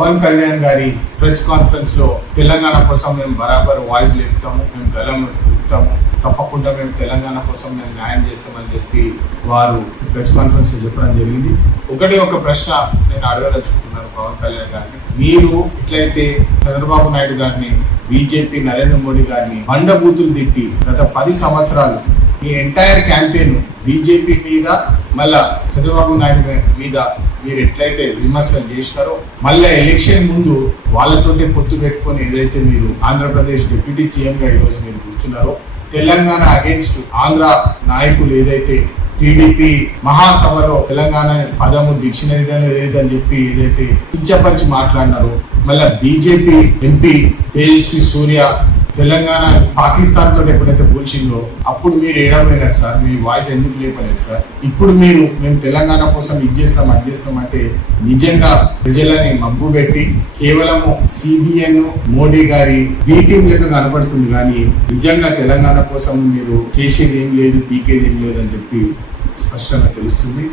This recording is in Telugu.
పవన్ కళ్యాణ్ గారి ప్రెస్ కాన్ఫరెన్స్ లో తెలంగాణ కోసం మేము బరాబర్ వాయిస్ లేపుతాము, మేము గలం ఊపుతాము, తప్పకుండా మేము తెలంగాణ కోసం మేము న్యాయం చేస్తామని చెప్పి వారు ప్రెస్ కాన్ఫరెన్స్ లో చెప్పడం జరిగింది. ఒక ప్రశ్న నేను అడగదలుచుకుంటున్నాను పవన్ కళ్యాణ్ గారిని. మీరు ఎట్లయితే చంద్రబాబు నాయుడు గారిని, బీజేపీ నరేంద్ర మోడీ గారిని బండబూతులు తిట్టి గత 10 సంవత్సరాలు మీ ఎంటైర్ క్యాంపెయిన్ బీజేపీ మీద మళ్ళా చంద్రబాబు నాయుడు మీద మీరు ఎట్లయితే విమర్శలు చేసినారో, మళ్ళా ఎలక్షన్ ముందు వాళ్ళతోటే పొత్తు పెట్టుకొని ఏదైతే మీరు ఆంధ్రప్రదేశ్ డిప్యూటీ సీఎం గా ఈరోజు మీరు కూర్చున్నారో, తెలంగాణ అగేన్స్ట్ ఆంధ్ర నాయకులు ఏదైతే టీడీపీ మహాసభలో తెలంగాణ పదము డిక్షనరీలో లేదని చెప్పి ఏదైతే కించపరిచి మాట్లాడినారో, మళ్ళా బీజేపీ ఎంపీ తేజస్వి సూర్య తెలంగాణ పాకిస్తాన్ తోటి ఎప్పుడైతే పోల్చిందో అప్పుడు మీరు ఏడవలేరు సార్, మీ వాయిస్ ఎందుకు లేపలేదు సార్? ఇప్పుడు మేము తెలంగాణ కోసం ఇది చేస్తాం అది చేస్తాం అంటే నిజంగా ప్రజలని మబ్బు పెట్టి కేవలము సిబిఎన్ మోడీ గారి బీటీం లెక్క కనపడుతుంది, కానీ నిజంగా తెలంగాణ కోసం మీరు చేసేది ఏం లేదు, పీకేది ఏం లేదు అని చెప్పి స్పష్టంగా తెలుస్తుంది.